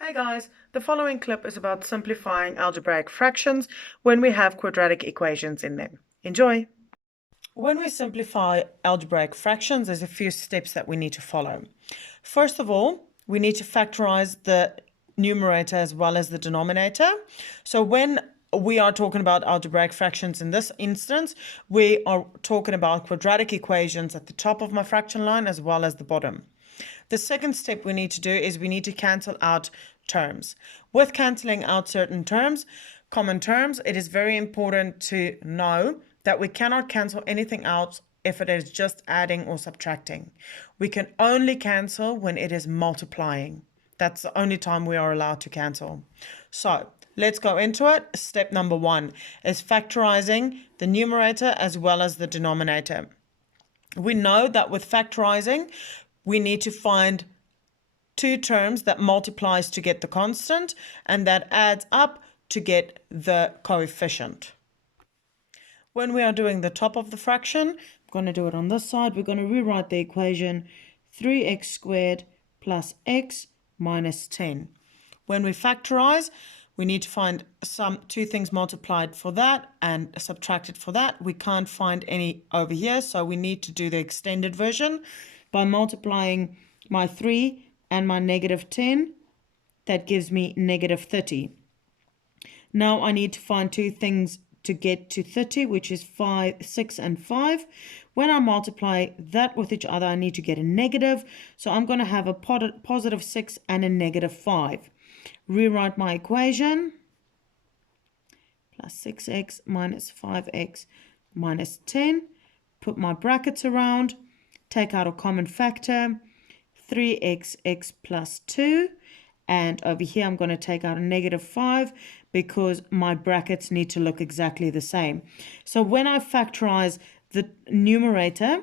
Hey guys, the following clip is about simplifying algebraic fractions when we have quadratic equations in them. Enjoy! When we simplify algebraic fractions, there's a few steps that we need to follow. First of all, we need to factorize the numerator as well as the denominator. So when we are talking about algebraic fractions in this instance, we are talking about quadratic equations at the top of my fraction line as well as the bottom. The second step we need to do is we need to cancel out terms. With cancelling out certain terms, common terms, it is very important to know that we cannot cancel anything out if it is just adding or subtracting. We can only cancel when it is multiplying. That's the only time we are allowed to cancel. So let's go into it. Step number 1 is factorizing the numerator as well as the denominator. We know that with factorizing, we need to find two terms that multiplies to get the constant and that adds up to get the coefficient. When we are doing the top of the fraction, I'm going to do it on this side. We're going to rewrite the equation 3x squared plus x minus 10. When we factorize, we need to find two things multiplied for that and subtracted for that. We can't find any over here, so we need to do the extended version by multiplying my 3 and my negative 10. That gives me negative 30. Now I need to find two things to get to 30, which is 6 and 5. When I multiply that with each other, I need to get a negative. So I'm going to have a positive 6 and a negative 5. Rewrite my equation. Plus 6x minus 5x minus 10. Put my brackets around. Take out a common factor. 3x plus 2. And over here, I'm going to take out a negative 5 because my brackets need to look exactly the same. So when I factorize the numerator,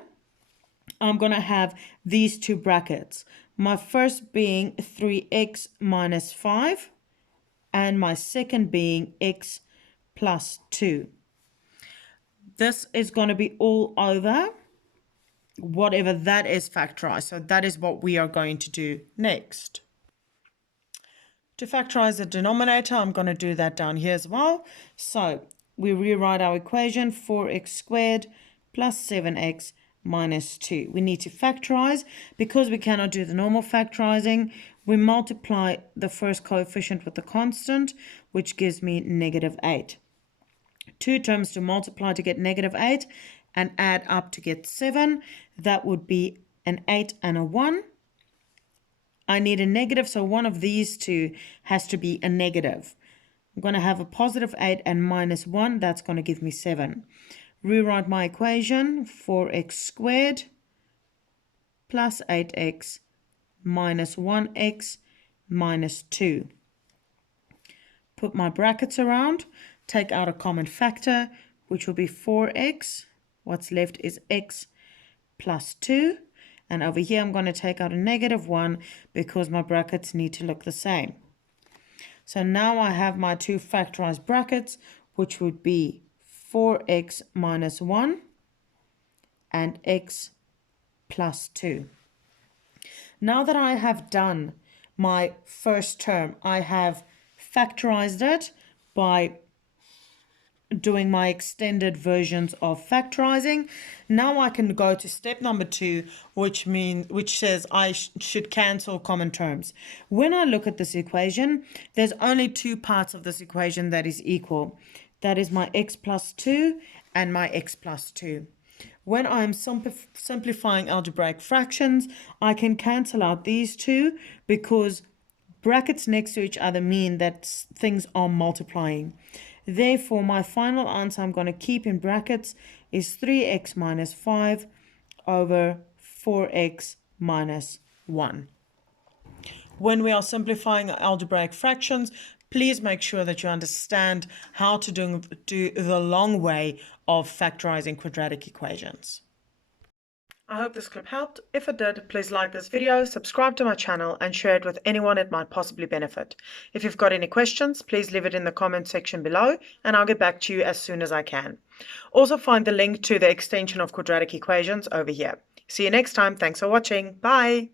I'm going to have these two brackets. My first being 3x minus 5 and my second being x plus 2. This is going to be all over whatever that is factorized. So that is what we are going to do next. To factorize the denominator, I'm going to do that down here as well. So we rewrite our equation 4x squared plus 7x minus 2. We need to factorize. Because we cannot do the normal factorizing, we multiply the first coefficient with the constant, which gives me negative 8. Two terms to multiply to get negative 8 and add up to get 7. That would be an 8 and a 1. I need a negative, so one of these two has to be a negative. I'm going to have a positive 8 and minus 1. That's going to give me 7. Rewrite my equation, 4x squared plus 8x minus 1x minus 2. Put my brackets around, take out a common factor, which will be 4x. What's left is x plus 2. And over here, I'm going to take out a negative 1 because my brackets need to look the same. So now I have my two factorized brackets, which would be 4x minus 1 and x plus 2. Now that I have done my first term, I have factorized it by doing my extended versions of factorizing. Now I can go to step number 2, which says I should cancel common terms. When I look at this equation, there's only two parts of this equation that is equal. That is my x plus 2 and my x plus 2. When I'm simplifying algebraic fractions, I can cancel out these two because brackets next to each other mean that things are multiplying. Therefore, my final answer I'm going to keep in brackets is 3x minus 5 over 4x minus 1. When we are simplifying algebraic fractions, please make sure that you understand how to do the long way of factorizing quadratic equations. I hope this clip helped. If it did, please like this video, subscribe to my channel, and share it with anyone it might possibly benefit. If you've got any questions, please leave it in the comment section below, and I'll get back to you as soon as I can. Also find the link to the extension of quadratic equations over here. See you next time. Thanks for watching. Bye.